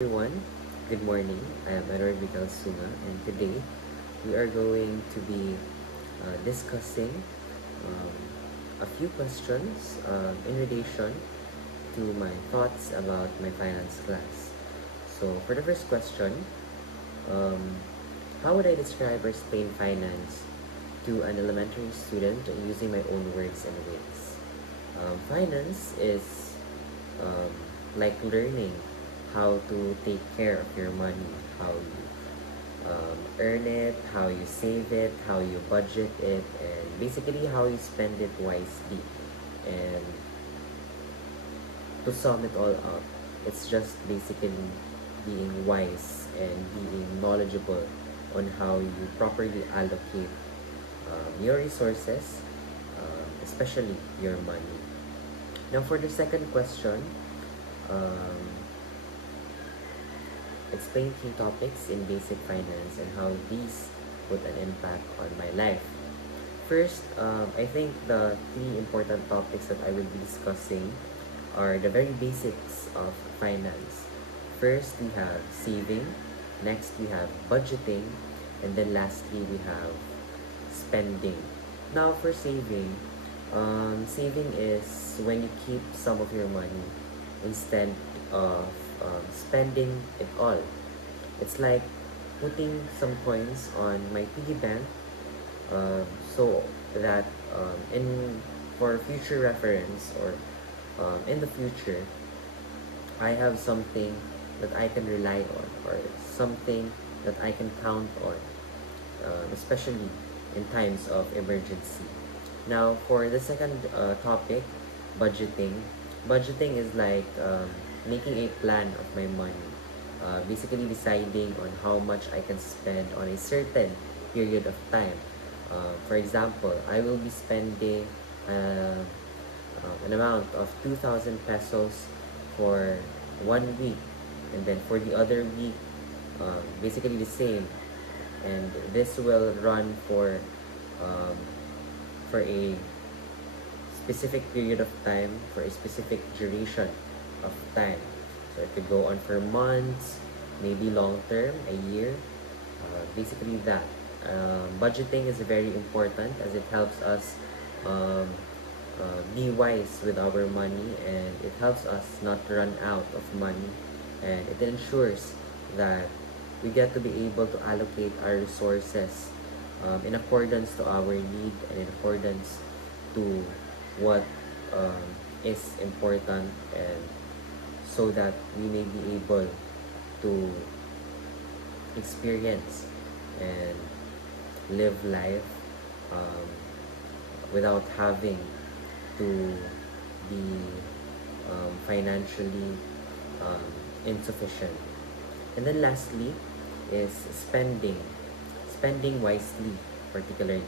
Everyone, good morning. I am Edward Miguel Suma, and today we are going to be discussing um, a few questions in relation to my thoughts about my finance class. So, for the first question, um, how would I describe or explain finance to an elementary student using my own words and ways? Finance is um, like learning how to take care of your money, how you earn it, how you save it, how you budget it, and basically how you spend it wisely. And to sum it all up, it's just basically being wise and being knowledgeable on how you properly allocate your resources, especially your money. Now, for the second question, um, explain key topics in basic finance and how these put an impact on my life. First, I think the three important topics that I will be discussing are the very basics of finance. First, we have saving. Next, we have budgeting. And then lastly, we have spending. Now, for saving, saving is when you keep some of your money instead of spending it all. It's like putting some coins on my piggy bank, so that in for future reference, or in the future, I have something that I can rely on, or something that I can count on, especially in times of emergency. Now, for the second topic, budgeting. Budgeting is like making a plan of my money, basically deciding on how much I can spend on a certain period of time. For example, I will be spending an amount of 2,000 pesos for 1 week, and then for the other week, basically the same, and this will run um, for a specific period of time, for a specific duration of time. So it could go on for months, maybe long term, a year. Basically that. Budgeting is very important as it helps us um, be wise with our money, and it helps us not run out of money, and it ensures that we get to be able to allocate our resources in accordance to our need, and in accordance to what is important, and so that we may be able to experience and live life um, without having to be financially um, insufficient. And then lastly is spending. Spending wisely, particularly.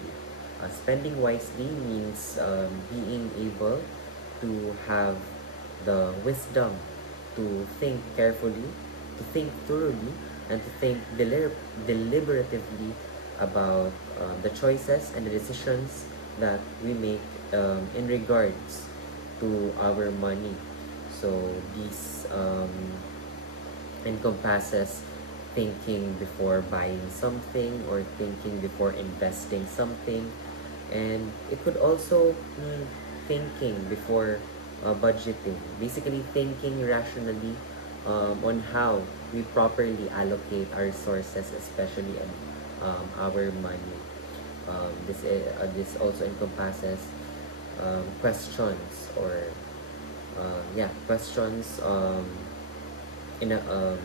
Spending wisely means being able to have the wisdom to think carefully, to think thoroughly, and to think deliberatively about the choices and the decisions that we make in regards to our money. So these encompasses thinking before buying something, or thinking before investing something, and it could also mean thinking before budgeting, basically thinking rationally on how we properly allocate our resources, especially our money. This also encompasses questions, or questions in a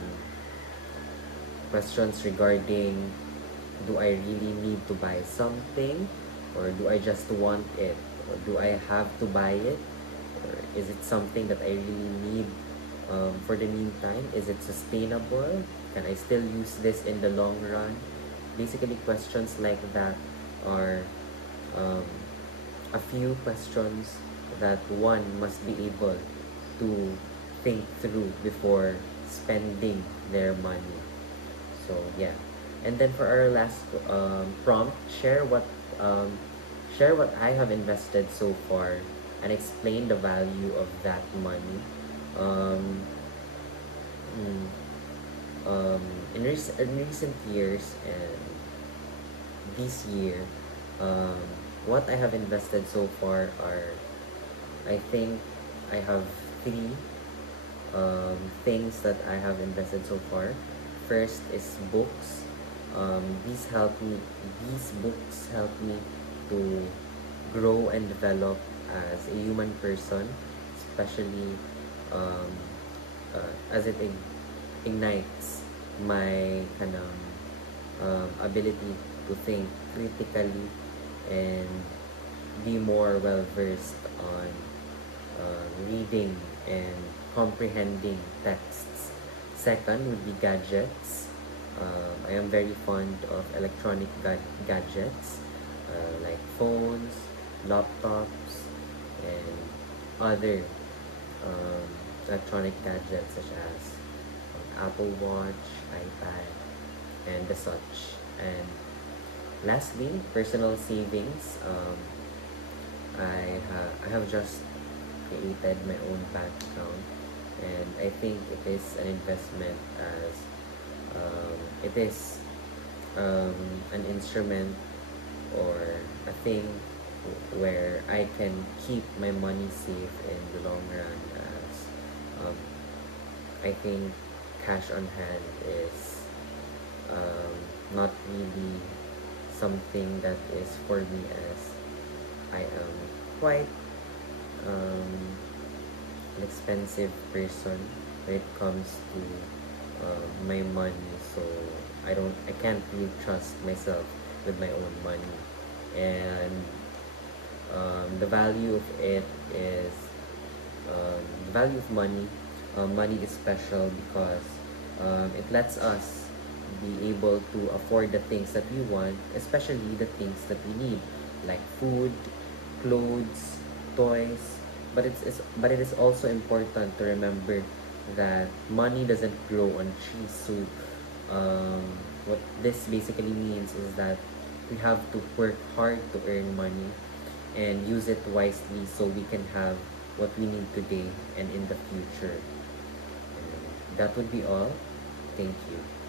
questions regarding, do I really need to buy something, or do I just want it, or do I have to buy it, or is it something that I really need for the meantime? Is it sustainable? Can I still use this in the long run? Basically, questions like that are um, a few questions that one must be able to think through before spending their money. So yeah, and then for our last prompt, share what I have invested so far, and explain the value of that money. Um, mm, um, in recent years and this year, um, what I have invested so far are, I think I have three things that I have invested so far. First is books. These help me. These books help me to grow and develop as a human person, especially um, as it ignites my kind of ability to think critically and be more well versed on reading and comprehending texts. Second would be gadgets. I am very fond of electronic gadgets like phones, laptops, and other um, electronic gadgets such as Apple Watch, iPad, and the such. And lastly, personal savings. I have just created my own bank account, and I think it is an investment as it is an instrument or a thing where I can keep my money safe in the long run, as um, I think cash on hand is not really something that is for me, as I am quite um, an expensive person when it comes to my money. So I can't really trust myself with my own money. And the value of it is the value of money. Money is special because it lets us be able to afford the things that we want, especially the things that we need, like food, clothes, toys. But it is also important to remember that money doesn't grow on trees. So um, what this basically means is that we have to work hard to earn money and use it wisely so we can have what we need today and in the future. And that would be all. Thank you.